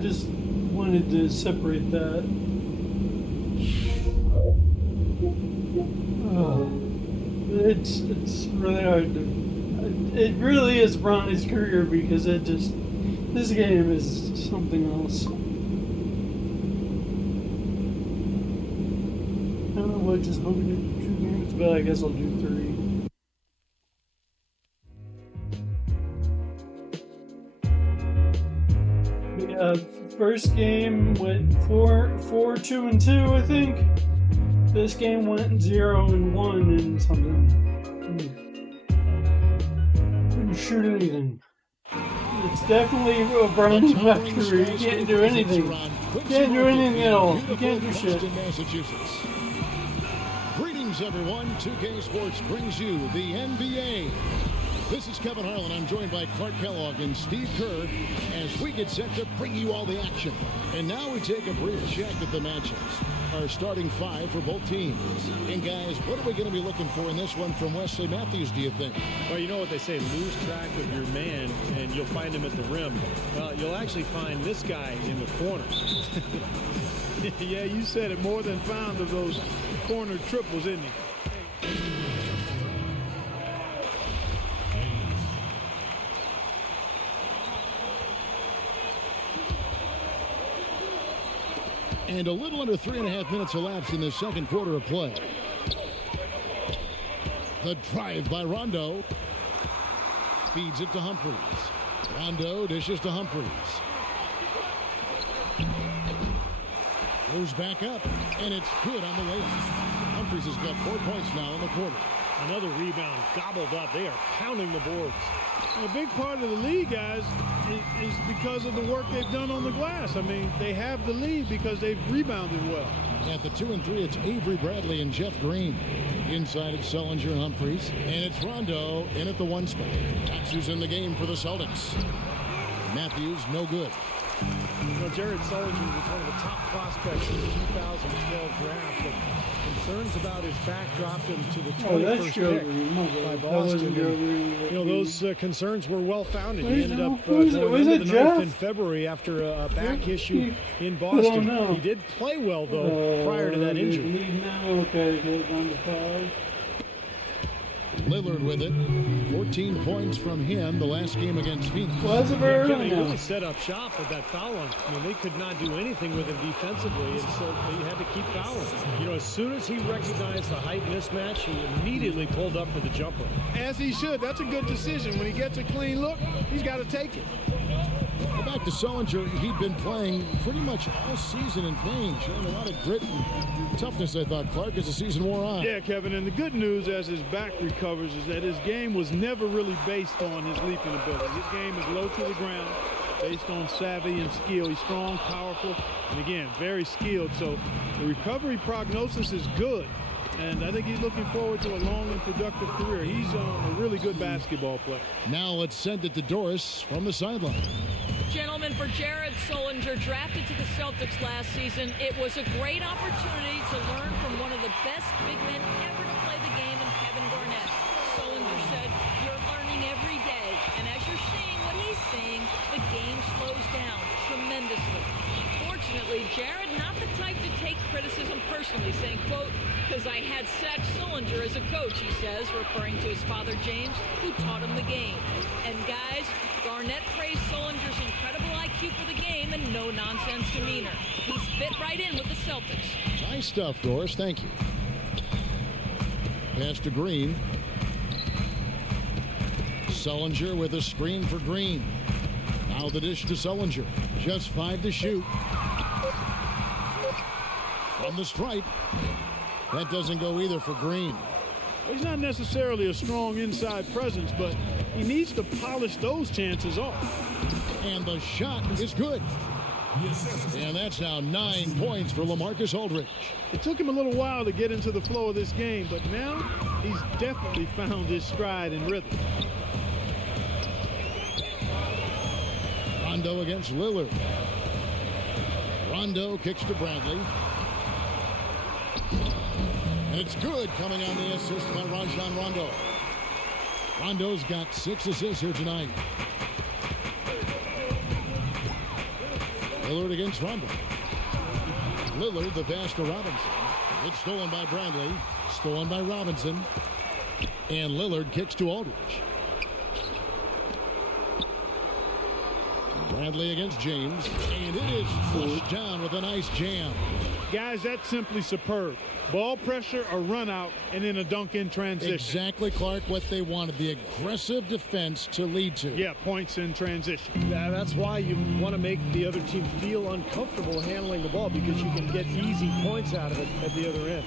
Just wanted to separate that. It's really hard to. It really is Bronny's career because this game is something else. I don't know what, just hoping to do 2 games, but I guess I'll do 3. Yeah, first game went 4-2-2, I think. This game went 0-1 and something. Couldn't shoot anything. It's definitely a Bronny career. You can't do anything. You can't do anything at all. You can't do shit. Massachusetts. Greetings, everyone. 2K Sports brings you the NBA. This is Kevin Harlan. I'm joined by Clark Kellogg and Steve Kerr as we get set to bring you all the action. And now we take a brief check at the matchups. Our starting 5 for both teams. And guys, what are we going to be looking for in this one from Wesley Matthews, do you think? Well, you know what they say, lose track of your man and you'll find him at the rim. Well, you'll actually find this guy in the corner. Yeah, you said it, more than found of those corner triples, isn't he? And a little under 3.5 minutes elapsed in the second quarter of play. The drive by Rondo. Feeds it to Humphries. Rondo dishes to Humphries. Goes back up, and it's good on the layup. Humphries has got 4 points now in the quarter. Another rebound gobbled up. They are pounding the boards. A big part of the lead, guys, is because of the work they've done on the glass. I mean, they have the lead because they've rebounded well. At the 2 and 3, it's Avery Bradley and Jeff Green. Inside it's Sullinger and Humphries. And it's Rondo in at the 1 spot. That's who's in the game for the Celtics. Matthews, no good. You know, Jared Sullinger was one of the top prospects in the 2012 draft, but concerns about his back dropped him to the 21st pick by Boston. You know, those concerns were well-founded. He ended up going into the ninth in February after a back issue in Boston. He did play well, though, prior to that injury. Okay, down to 5. Lillard with it. 14 points from him the last game against Phoenix. Well, that's a very early He really set up shop with that foul line. I mean, they could not do anything with him defensively, and so they had to keep fouling. You know, as soon as he recognized the height mismatch, he immediately pulled up for the jumper. As he should. That's a good decision. When he gets a clean look, he's got to take it. Well, back to Sullinger. He'd been playing pretty much all season in pain, showing a lot of grit and toughness, I thought, Clark, as the season wore on. Yeah, Kevin, and the good news as his back recovers is that his game was never really based on his leaping ability. His game is low to the ground, based on savvy and skill. He's strong, powerful, and again, very skilled. So the recovery prognosis is good, and I think he's looking forward to a long and productive career. He's a really good basketball player. Now let's send it to Doris from the sideline. Gentlemen, for Jared Sullinger, drafted to the Celtics last season, it was a great opportunity to learn from one of the best big men ever to play the game in Kevin Garnett. Sullinger said, "You're learning every day, and as you're seeing what he's seeing, the game slows down tremendously." Fortunately, Jared not the type to take criticism personally, saying, quote, "Because I had Zach Sullinger as a coach," he says, referring to his father James, who taught him the game. And guys, Garnett praised Sullinger's incredible IQ for the game and no-nonsense demeanor. He's fit right in with the Celtics. Nice stuff, Doris. Thank you. Pass to Green. Sullinger with a screen for Green. Now the dish to Sullinger. Just 5 to shoot. From the stripe. That doesn't go either for Green. He's not necessarily a strong inside presence, but he needs to polish those chances off. And the shot is good. And that's now 9 points for LaMarcus Aldridge. It took him a little while to get into the flow of this game, but now he's definitely found his stride and rhythm. Rondo against Lillard. Rondo kicks to Bradley. And it's good, coming on the assist by Rajon Rondo. Rondo's got 6 assists here tonight. Lillard against Rondo. Lillard, the pass to Robinson. It's stolen by Bradley. Stolen by Robinson. And Lillard kicks to Aldridge. Bradley against James. And it is pushed down with a nice jam. Guys, that's simply superb. Ball pressure, a run out, and then a dunk in transition. Exactly, Clark, what they wanted. The aggressive defense to lead to. Yeah, points in transition. Yeah, that's why you want to make the other team feel uncomfortable handling the ball, because you can get easy points out of it at the other end.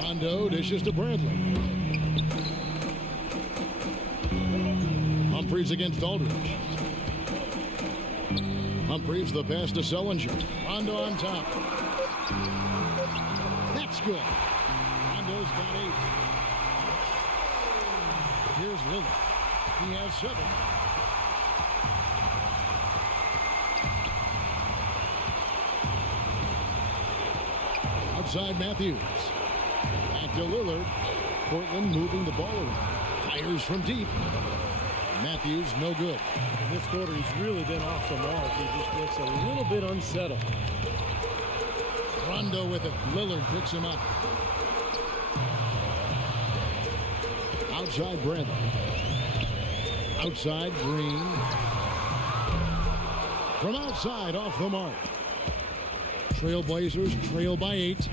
Rondo dishes to Bradley. Humphries against Aldridge. Humphries, the pass to Sullinger. Rondo on top. That's good. Rondo's got 8. Here's Lillard. He has 7. Outside Matthews. Back to Lillard. Portland moving the ball around. Fires from deep. Matthews, no good. In this quarter, he's really been off the mark. He just looks a little bit unsettled. Rondo with it. Lillard picks him up. Outside Bradley. Outside Green. From outside, off the mark. Trailblazers trail by 8.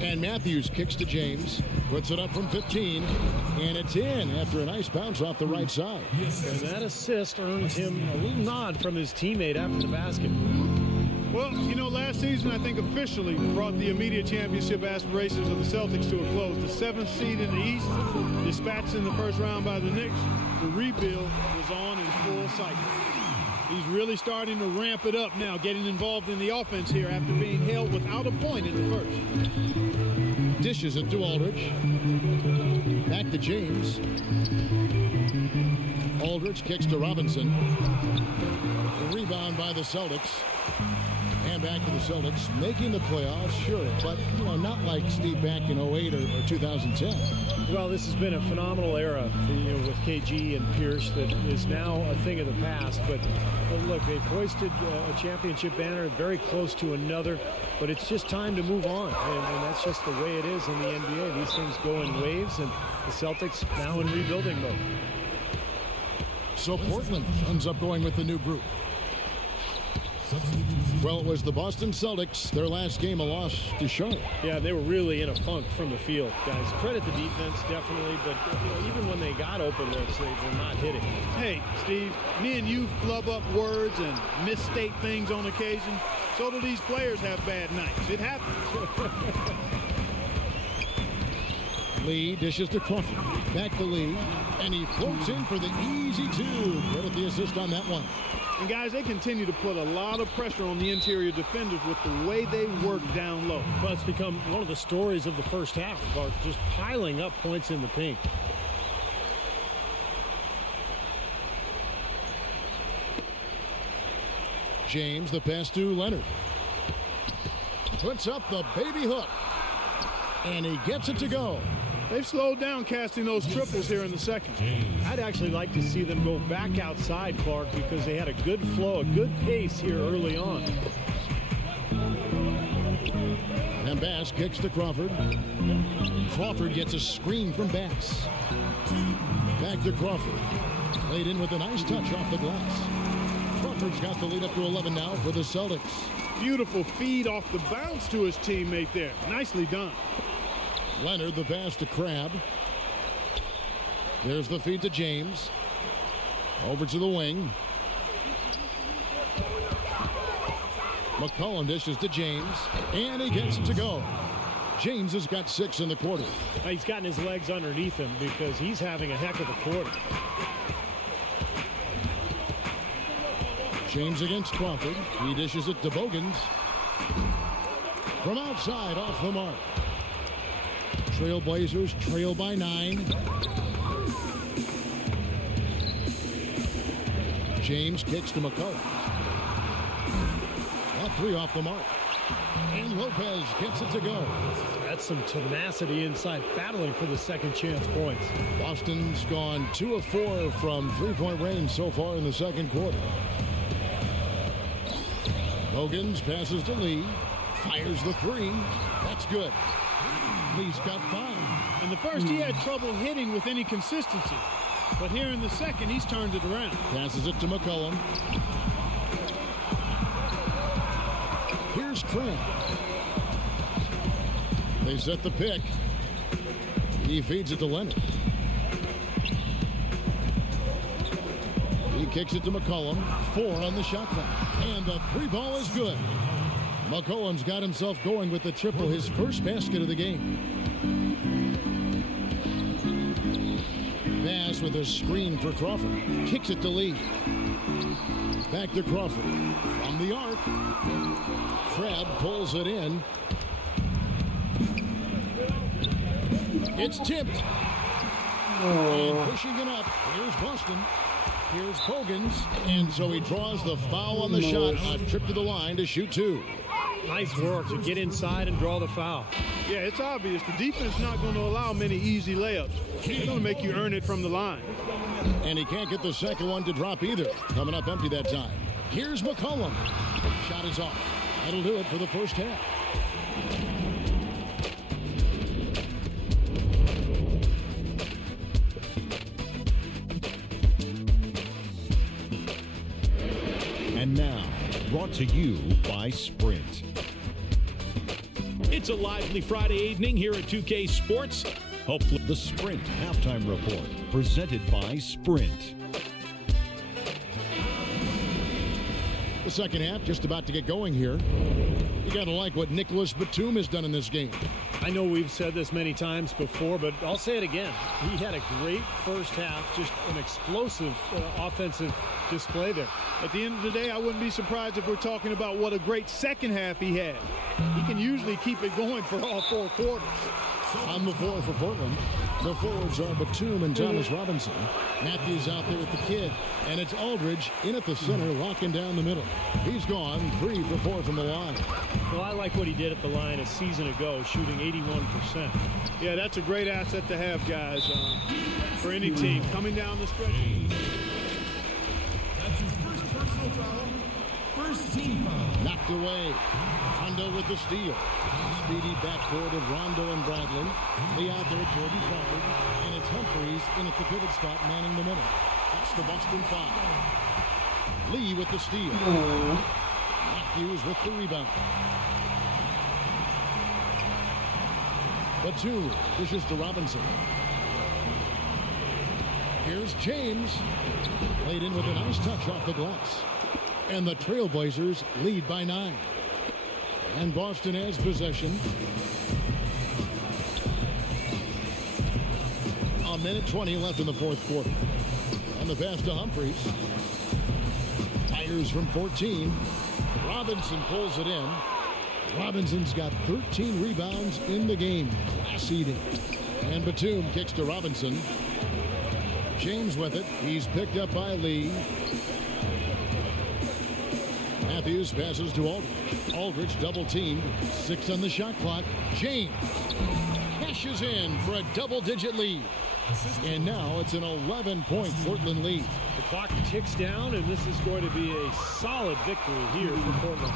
And Matthews kicks to James. Puts it up from 15. And it's in after a nice bounce off the right side. And that assist earns him a little nod from his teammate after the basket. Well, you know, last season, I think officially brought the immediate championship aspirations of the Celtics to a close. The 7th seed in the East, dispatched in the first round by the Knicks. The rebuild was on in full cycle. He's really starting to ramp it up now, getting involved in the offense here after being held without a point in the first. Dishes it to Aldridge. Back to James. Aldridge kicks to Robinson. The rebound by the Celtics. And back to the Celtics, making the playoffs, sure, but, you know, not like Steve back in 08 or 2010. Well, this has been a phenomenal era, you know, with KG and Pierce that is now a thing of the past. But look, they've hoisted a championship banner, very close to another, but it's just time to move on. And that's just the way it is in the NBA. These things go in waves, and the Celtics now in rebuilding mode. So Portland ends up going with the new group. Well, it was the Boston Celtics, their last game, a loss to Charlotte. Yeah, they were really in a funk from the field, guys. Credit the defense, definitely, but you know, even when they got open looks, they were not hitting. Hey, Steve, me and you flub up words and misstate things on occasion. So do these players have bad nights. It happens. Lee dishes to Crawford. Back to Lee, and he floats in for the easy 2. Credit the assist on that one. And guys, they continue to put a lot of pressure on the interior defenders with the way they work down low. Well, it's become one of the stories of the first half, Clark, just piling up points in the paint. James, the pass to Leonard. Puts up the baby hook. And he gets it to go. They've slowed down casting those triples here in the second. I'd actually like to see them go back outside, Clark, because they had a good flow, a good pace here early on. And Bass kicks to Crawford. Crawford gets a screen from Bass. Back to Crawford. Played in with a nice touch off the glass. Crawford's got the lead up to 11 now for the Celtics. Beautiful feed off the bounce to his teammate there. Nicely done. Leonard, the pass to Crabbe. There's the feed to James. Over to the wing. McCollum dishes to James, and he gets it to go. James has got 6 in the quarter. He's gotten his legs underneath him because he's having a heck of a quarter. James against Crawford. He dishes it to Bogans. From outside, off the mark. Trailblazers trail by 9. James kicks to McCullough. That 3 off the mark. And Lopez gets it to go. That's some tenacity inside, battling for the second chance points. Boston's gone 2 of 4 from 3-point range so far in the second quarter. Hogan's passes to Lee. Fires the three. That's good. Lee's got 5. In the first, he had trouble hitting with any consistency. But here in the second, he's turned it around. Passes it to McCollum. Here's Craig. They set the pick. He feeds it to Leonard. He kicks it to McCollum. 4 on the shot clock. And the 3 ball is good. McCollum's got himself going with the triple, his first basket of the game. Bass with a screen for Crawford. Kicks it to Lee. Back to Crawford. From the arc. Crab pulls it in. It's tipped. And pushing it up. Here's Boston. Here's Hogan's. And so he draws the foul on the shot. A trip to the line to shoot 2. Nice work to get inside and draw the foul. Yeah, it's obvious. The defense not going to allow many easy layups. They're going to make you earn it from the line. And he can't get the second one to drop either. Coming up empty that time. Here's McCollum. Shot is off. That'll do it for the first half. And now, brought to you by Sprint. It's a lively Friday evening here at 2K Sports. Hopefully, The Sprint Halftime Report, presented by Sprint. The second half just about to get going here. You got to like what Nicholas Batum has done in this game. I know we've said this many times before, but I'll say it again. He had a great first half, just an explosive offensive display there. At the end of the day, I wouldn't be surprised if we're talking about what a great second half he had. He can usually keep it going for all 4 quarters. On the floor for Portland, the forwards are Batum and Thomas Robinson. Matthews out there with the kid, and it's Aldridge in at the center, locking down the middle. He's gone 3 for 4 from the line. Well, I like what he did at the line a season ago, shooting 81%. Yeah, that's a great asset to have, guys, for any team. Coming down the stretch. That's his first personal foul. First team foul. Knocked away. Rondo with the steal. Speedy backcourt of Rondo and Bradley. Lee out there, Jordan Crawford. And it's Humphreys in at the pivot spot, manning the middle. That's the Boston 5. Lee with the steal. Matthews with the rebound. Batum dishes to Robinson. Here's James. Played in with a nice touch off the glass. And the Trailblazers lead by 9. And Boston has possession. A minute 20 left in the fourth quarter. And the pass to Humphreys. Fires from 14. Robinson pulls it in. Robinson's got 13 rebounds in the game. Class eating. And Batum kicks to Robinson. James with it. He's picked up by Lee. Matthews passes to Aldridge. Aldridge double teamed. 6 on the shot clock. James cashes in for a double-digit lead. And now it's an 11-point Portland lead. The clock ticks down, and this is going to be a solid victory here for Portland.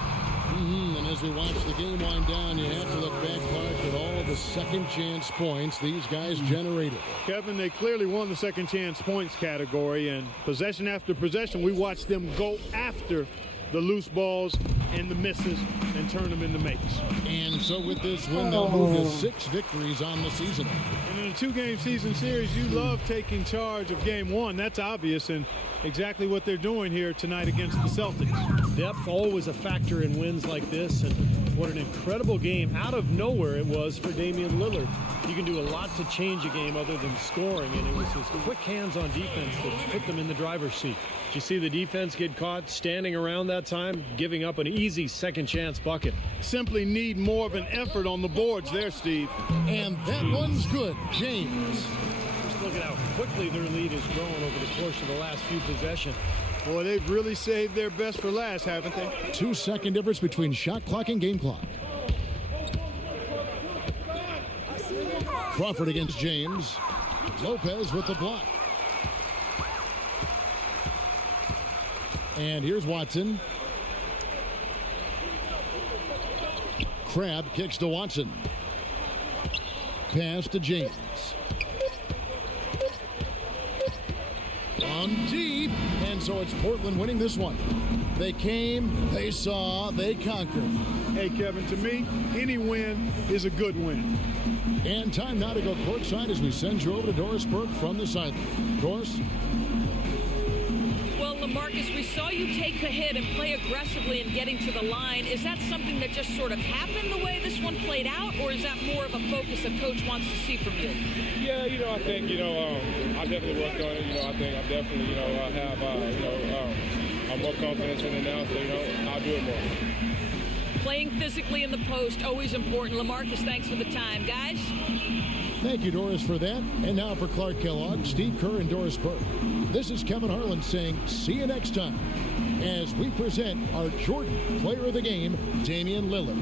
And as we watch the game wind down, you have to look back, Clark, at all of the second chance points these guys generated. Kevin, they clearly won the second chance points category, and possession after possession, we watched them go after the loose balls and the misses and turn them into makes. And so with this win, they'll move to 6 victories on the season. And in a 2-game season series, you love taking charge of game 1. That's obvious, and exactly what they're doing here tonight against the Celtics. Depth always a factor in wins like this, and what an incredible game out of nowhere it was for Damian Lillard. You can do a lot to change a game other than scoring, and it was his quick hands on defense that put them in the driver's seat. Did you see the defense get caught standing around that time, giving up an easy second chance bucket? Simply need more of an effort on the boards there, Steve. And that one's good. James. Just look at how quickly their lead has grown over the course of the last few possessions. Boy, they've really saved their best for last, haven't they? 2-second difference between shot clock and game clock. Crawford against James. Lopez with the block. And here's Watson. Crab kicks to Watson. Pass to James. On deep, and so it's Portland winning this one. They came, they saw, they conquered. Hey, Kevin, to me, any win is a good win. And time now to go courtside as we send you over to Doris Burke from the sideline. Doris? Well, LaMarcus, we saw you take the hit and play aggressively in getting to the line. Is that something that just sort of happened the way this one played out, or is that more of a focus a coach wants to see from you? Yeah, I think, I definitely worked on it. I think I definitely, I'm more confidence in it now, so, I'll do it more. Playing physically in the post, always important. LaMarcus, thanks for the time. Guys? Thank you, Doris, for that. And now for Clark Kellogg, Steve Kerr, and Doris Burke. This is Kevin Harlan saying see you next time as we present our Jordan Player of the Game, Damian Lillard.